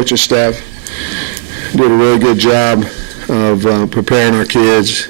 coaching staff did a really good job of preparing our kids.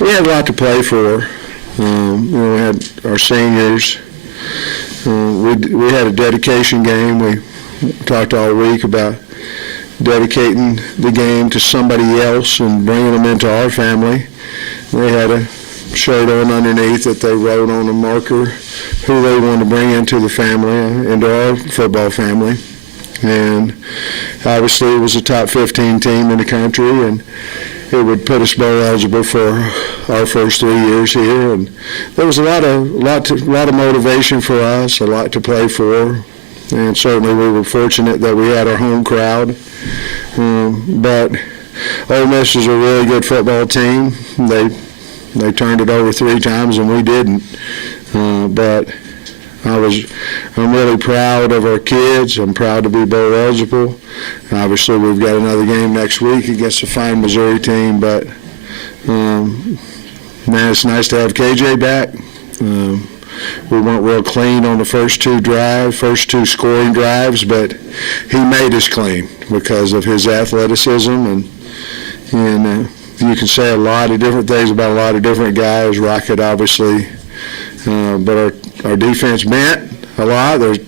We had a lot to play for. We had our seniors. We had a dedication game. We talked all week about dedicating the game to somebody else and bringing them into our family. They had a shirt on underneath that they wrote on a marker who they wanted to bring into the family, into our football family. And obviously it was a top 15 team in the country, and it would put us bowl eligible for our first 3 years here. And there was a lot of motivation for us, a lot to play for, and certainly we were fortunate that we had our home crowd. But Ole Miss is a really good football team. They turned it over 3 times and we didn't. But I'm really proud of our kids. I'm proud to be bowl eligible. Obviously, we've got another game next week against a fine Missouri team, but man, it's nice to have KJ back. We weren't real clean on the first 2 scoring drives, but he made us clean because of his athleticism, and you can say a lot of different things about a lot of different guys. Rocket, obviously, but our defense bent a lot. They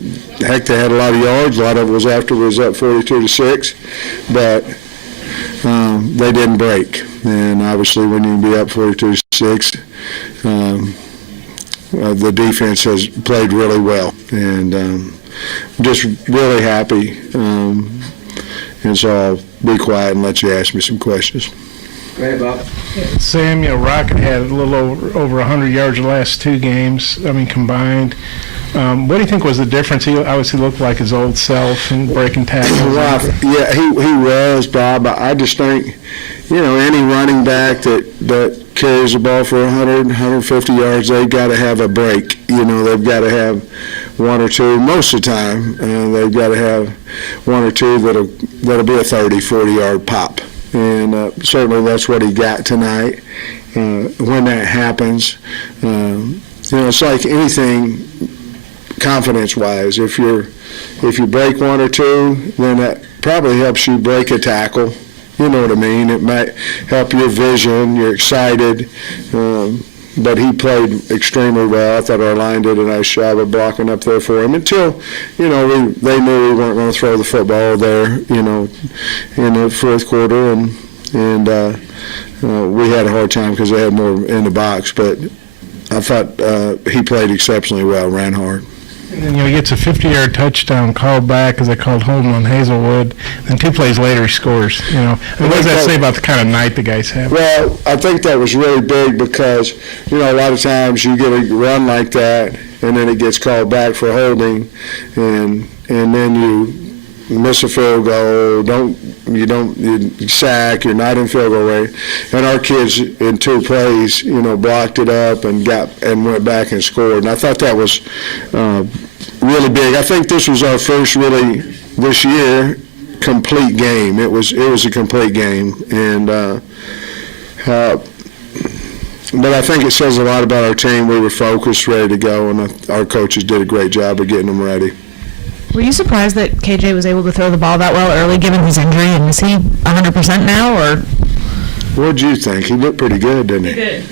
had a lot of yards. A lot of it was after we was up 42-6, but they didn't break. And obviously, when you can be up 42-6, the defense has played really well, and I'm just really happy. And so I'll be quiet and let you ask me some questions. Go ahead, Bob. Sam, Rocket had a little over 100 yards the last 2 games, combined. What do you think was the difference? He obviously looked like his old self and breaking tackles. Yeah, he was, Bob. I just think, any running back that carries the ball for 100, 150 yards, they've got to have a break. They've got to have 1 or 2 most of the time. They've got to have 1 or 2 that'll be a 30, 40-yard pop. And certainly that's what he got tonight. When that happens, it's like anything confidence-wise. If you break 1 or 2, then that probably helps you break a tackle. You know what I mean? It might help your vision. You're excited. But he played extremely well. I thought our line did a nice job of blocking up there for him until, they knew we weren't going to throw the football there, in the fourth quarter. And we had a hard time because they had more in the box. But I thought he played exceptionally well, ran hard. And then, he gets a 50-yard touchdown called back because they called home on Hazelwood. And 2 plays later, he scores. What does that say about the kind of night the guys have? Well, I think that was really big because, a lot of times you get a run like that, and then it gets called back for holding, and then you miss a field goal. You sack. You're not in field goal range. And our kids in 2 plays, blocked it up and went back and scored. And I thought that was really big. I think this was our first really this year complete game. It was a complete game, and but I think it says a lot about our team. We were focused, ready to go, and our coaches did a great job of getting them ready. Were you surprised that KJ was able to throw the ball that well early, given his injury? And is he 100% now, or? What did you think? He looked pretty good, didn't he? He did.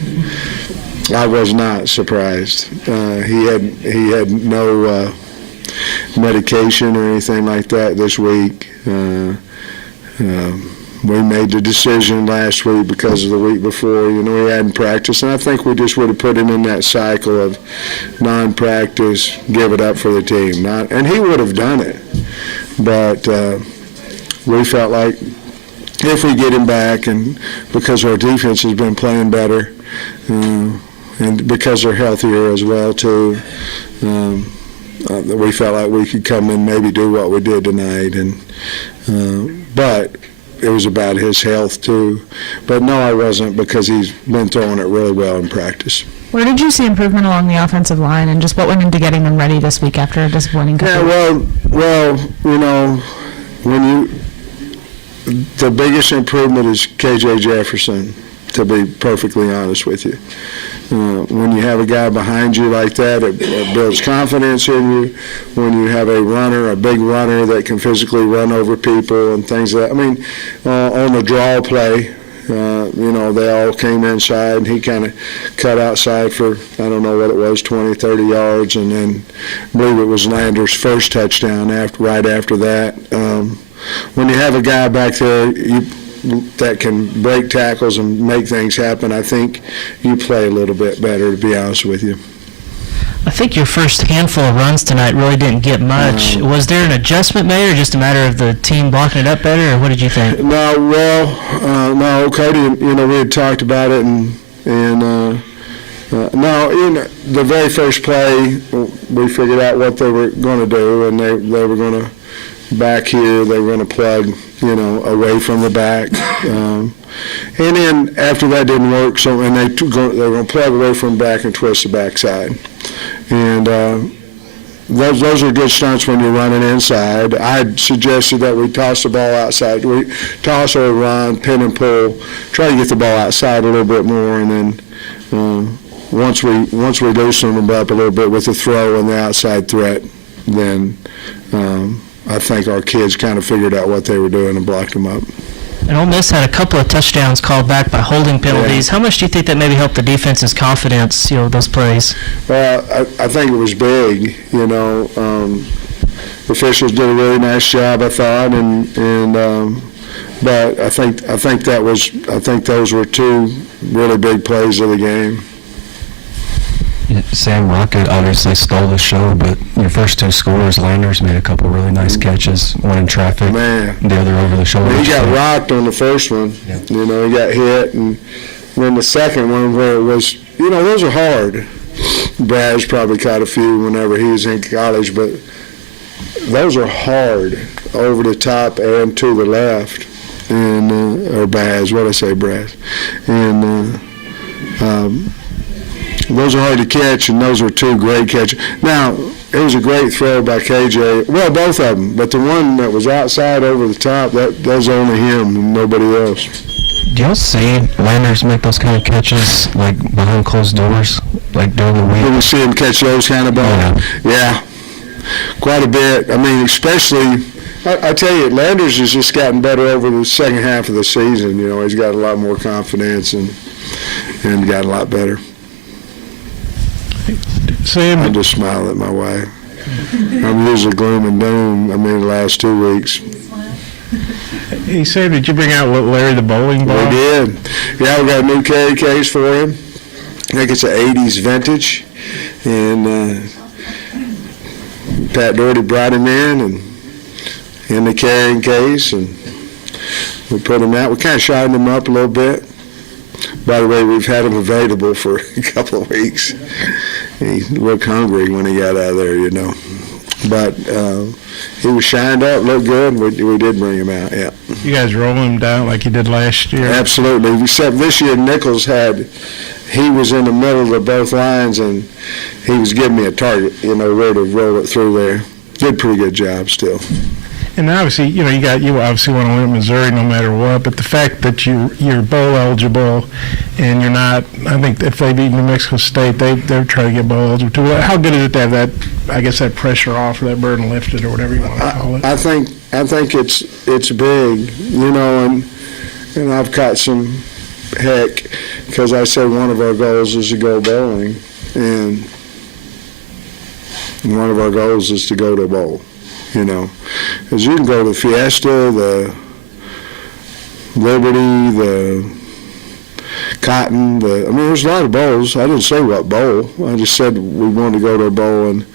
I was not surprised. He had no medication or anything like that this week. We made the decision last week because of the week before. We hadn't practiced, and I think we just would have put him in that cycle of non-practice, give it up for the team. And he would have done it, but we felt like if we get him back, and because our defense has been playing better, and because they're healthier as well too, we felt like we could come and maybe do what we did tonight. But it was about his health too. But no, I wasn't, because he's been throwing it really well in practice. Where did you see improvement along the offensive line, and just what went into getting them ready this week after a disappointing couple? Yeah, well, the biggest improvement is KJ Jefferson, to be perfectly honest with you. When you have a guy behind you like that, it builds confidence in you. When you have a runner, a big runner that can physically run over people and things like that. I mean, on the draw play, they all came inside, and he kind of cut outside for, I don't know what it was, 20, 30 yards, and then I believe it was Lander's first touchdown right after that. When you have a guy back there that can break tackles and make things happen, I think you play a little bit better, to be honest with you. I think your first handful of runs tonight really didn't get much. Was there an adjustment made, or just a matter of the team blocking it up better, or what did you think? No, Cody, we had talked about it, the very first play, we figured out what they were going to do, and they were going to back here, they were going to plug, away from the back. And then after that didn't work, they were going to plug away from the back and twist the backside. And those are good stunts when you're running inside. I suggested that we toss the ball outside. We toss or run, pin and pull, try to get the ball outside a little bit more, and then once we loosen them up a little bit with the throw and the outside threat, then I think our kids kind of figured out what they were doing and blocked them up. And Ole Miss had a couple of touchdowns called back by holding penalties. Yeah. How much do you think that maybe helped the defense's confidence, those plays? Well, I think it was big. The officials did a really nice job, I thought, but I think those were two really big plays of the game. Sam Rocket obviously stole the show, but your first two scorers, Landers, made a couple really nice catches, one in traffic, the other over the shoulder. He got rocked on the first one. Yeah. He got hit, and then the second one where it was, those are hard. Brad's probably caught a few whenever he was in college, but those are hard over the top and to the left, and or Baz, what did I say, Brad? And those are hard to catch, and those were two great catches. Now, it was a great throw by KJ. Well, both of them, but the one that was outside over the top, that's only him and nobody else. Do y'all see Landers make those kind of catches, like behind closed doors, like during the week? Did we see him catch those kind of balls? Yeah, quite a bit. I mean, especially, I tell you, Landers has just gotten better over the second half of the season. He's got a lot more confidence and got a lot better. Sam, I just smile at my wife. I'm usually gloom and doom, the last 2 weeks. He said, did you bring out Larry the bowling ball? We did. Yeah, we got a new carry case for him. I think it's an 80s vintage. And Pat Doherty brought him in the carrying case, and we put him out. We kind of shined him up a little bit. By the way, we've had him available for a couple of weeks. He looked hungry when he got out of there, But he was shined up, looked good, and we did bring him out, yeah. You guys roll him down like you did last year? Absolutely. Except this year, Nichols he was in the middle of both lines, and he was giving me a target, where to roll it through there. Did a pretty good job still. And obviously, you obviously want to win Missouri no matter what, but the fact that you're bowl eligible and you're not, I think if they beat New Mexico State, they're trying to get bowl eligible too. How good is it to have that pressure off, or that burden lifted, or whatever you want to call it? I think it's big, and I've caught some heck because I said one of our goals is to go bowling, and one of our goals is to go to a bowl. Because you can go to the Fiesta, the Liberty, the Cotton, there's a lot of bowls. I didn't say what bowl. I just said we wanted to go to a bowl, and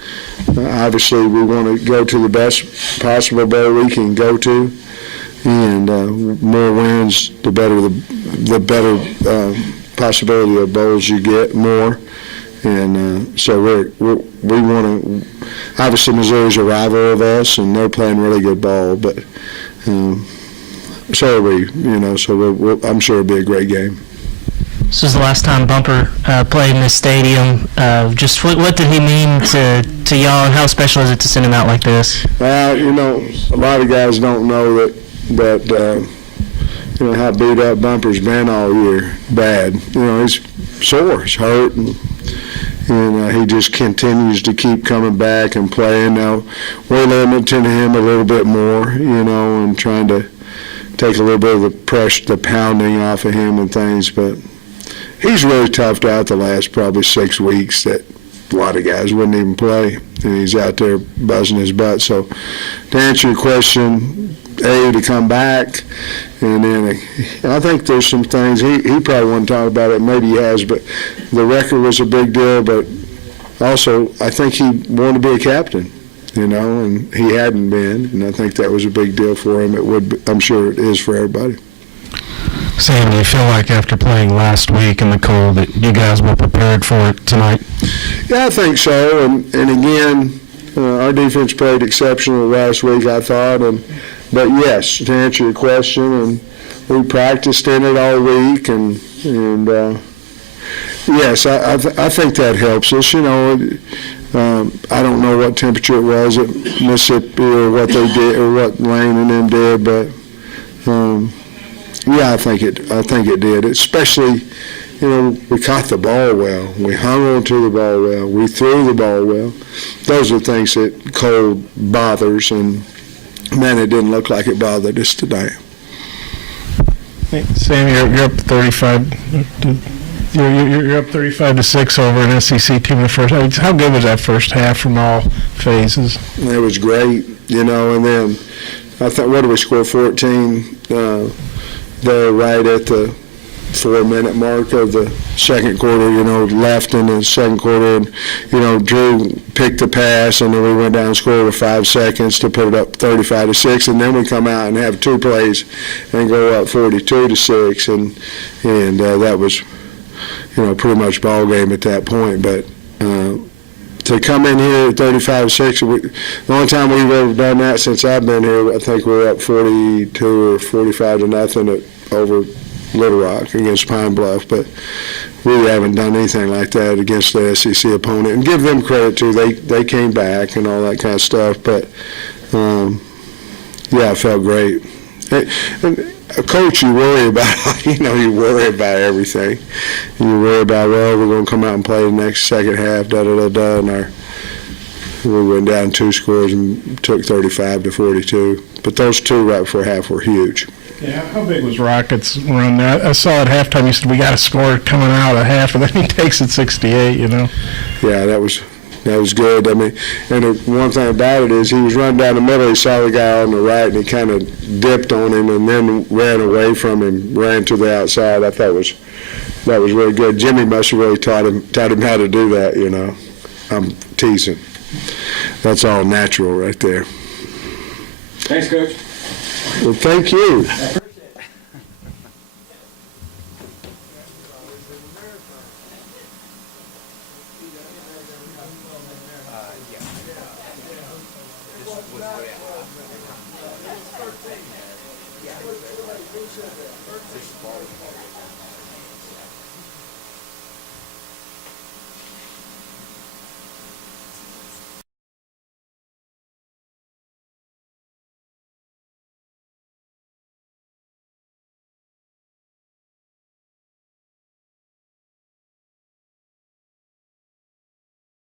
obviously we want to go to the best possible bowl we can go to, and more wins, the better possibility of bowls you get, more. And so we want to. Obviously, Missouri's a rival of us, and they're playing really good ball. But so are we. So I'm sure it'll be a great game. This is the last time Bumper played in this stadium. Just what did he mean to y'all, and how special is it to send him out like this? A lot of guys don't know that how beat up Bumper's been all year. Bad. sore, he's hurt, and he just continues to keep coming back and playing. Now, we're limiting him a little bit more, and trying to take a little bit of the pressure, the pounding off of him and things, but he's really toughed out the last probably 6 weeks that a lot of guys wouldn't even play, and he's out there buzzing his butt. So to answer your question, to come back, and then I think there's some things, he probably wouldn't talk about it, maybe he has, but the record was a big deal, but also I think he wanted to be a captain, and he hadn't been, and I think that was a big deal for him. It would be, I'm sure it is for everybody. Sam, do you feel like after playing last week in the cold that you guys were prepared for it tonight? Yeah, I think so, and again, our defense played exceptional last week, I thought, but yes, to answer your question, and we practiced in it all week, and yes, I think that helps us. I don't know what temperature it was at Mississippi or what they did or what Lane and them did, but yeah, I think it did. Especially, we caught the ball well, we hung on to the ball well, we threw the ball well. Those are things that cold bothers, and man, it didn't look like it bothered us today. Sam, you're up 35. You're up 35-6 over an SEC team in the first half. How good was that first half from all phases? It was great, and then I thought, what did we score? 14 there right at the 4-minute mark of the second quarter, left in the second quarter, and, Drew picked the pass, and then we went down and scored with 5 seconds to put it up 35-6, and then we come out and have 2 plays and go up 42-6, and that was, pretty much ball game at that point. But to come in here at 35-6, the only time we've ever done that since I've been here, I think we're up 42 or 45-0 over Little Rock against Pine Bluff, but we haven't done anything like that against the SEC opponent. And give them credit too; they came back and all that kind of stuff. But yeah, it felt great. And a coach, you worry about, you worry about everything. You worry about, well, we're going to come out and play the next second half, and we went down 2 scores and took 35-42. But those 2 right before half were huge. Yeah, how big was Rockets' run there? I saw at halftime you said we got a score coming out of half, and then he takes it 68. Yeah, that was good. I mean, and the one thing about it is he was running down the middle. He saw the guy on the right, and he kind of dipped on him, and then ran away from him, ran to the outside. I thought that was really good. Jimmy must have really taught him how to do that. I'm teasing. That's all natural right there. Thanks, Coach. Well, thank you. This ball.